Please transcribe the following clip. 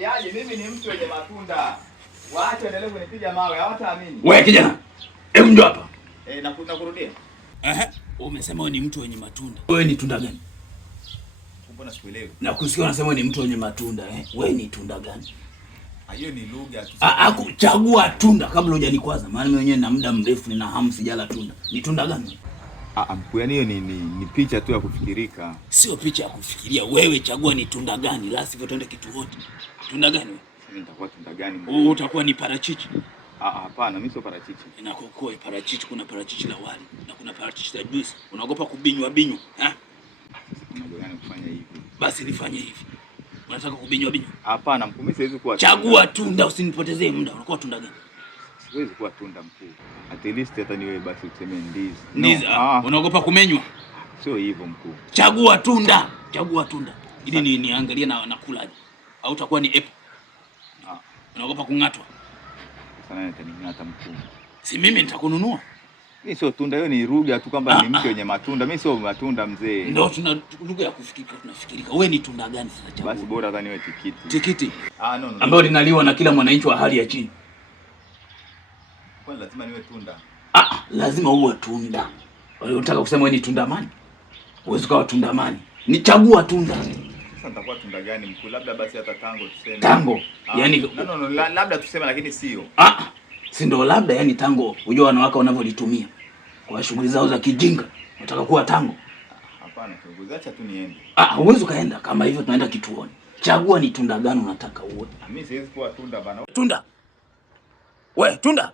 Yaani mimi ni mtu wenye matunda. Waache endelee kunipiga mawe, hawataamini. Wewe kijana, hebu njoo hapa. Nakurudia. Umesema wewe ni mtu wenye matunda. Wewe ni tunda gani? Mbona sikuelewi? Na kusikia unasema wewe ni mtu wenye matunda, Wewe ni tunda gani? Hiyo ni lugha. Chagua tunda kabla hujanikwaza. Maana mimi mwenyewe na muda mrefu nina hamu sijala tunda. Ni tunda gani? Mkuu, yaani hiyo ni picha tu ya kufikirika. Sio picha ya kufikiria. Wewe chagua ni tunda gani, la sivyo tuende kituoni. Tunda gani wewe? Mimi nitakuwa tunda gani? Utakuwa ni parachichi. Hapana, mimi sio parachichi. Inakokoa parachichi, kuna parachichi la wali na kuna parachichi la juice. Unaogopa kubinywa binywa, Unajua gani kufanya hivi? Basi nifanye hivi. Unataka kubinywa binywa? Hapana mkuu, mimi siwezi kuwa. Chagua tunda, usinipotezee muda. Unakuwa tunda gani? Siwezi kuwa tunda mkuu. At least hata niwe basi useme ndizi. Ndizi? Unaogopa kumenywa? Sio hivyo mkuu. Chagua tunda. Chagua tunda. Ili niangalie na nakulaje. Au utakuwa ni apple? Unaogopa kung'atwa? Sana nitaning'ata mkuu. Si mimi nitakununua. Mimi sio tunda, hiyo ni lugha tu kwamba ni mtu wenye matunda. Mimi sio matunda mzee. Ndio tuna lugha ya kufikirika, tunafikirika. Wewe ni tunda gani sasa chagua? Basi bora hata niwe tikiti. Tikiti? No. Ambayo linaliwa na kila mwananchi wa hali ya chini. Kwani lazima niwe tunda? Lazima uwe tunda. Unataka kusema wewe ni tundamani? Uweze kuwa tundamani. Nichagua tunda. Sasa nitakuwa tunda gani mkuu? Labda basi hata tango tuseme. Tango? Yaani no, labda tuseme lakini sio. Si ndio labda, yani tango unajua wanawake wanavyolitumia kwa shughuli zao za kijinga. Unataka kuwa tango? Hapana, kiongozi, acha tu niende. Huwezi kaenda kama hivyo, tunaenda kituoni. Chagua ni tunda gani unataka uwe. Mimi siwezi kuwa tunda bana. Tunda. Wewe tunda.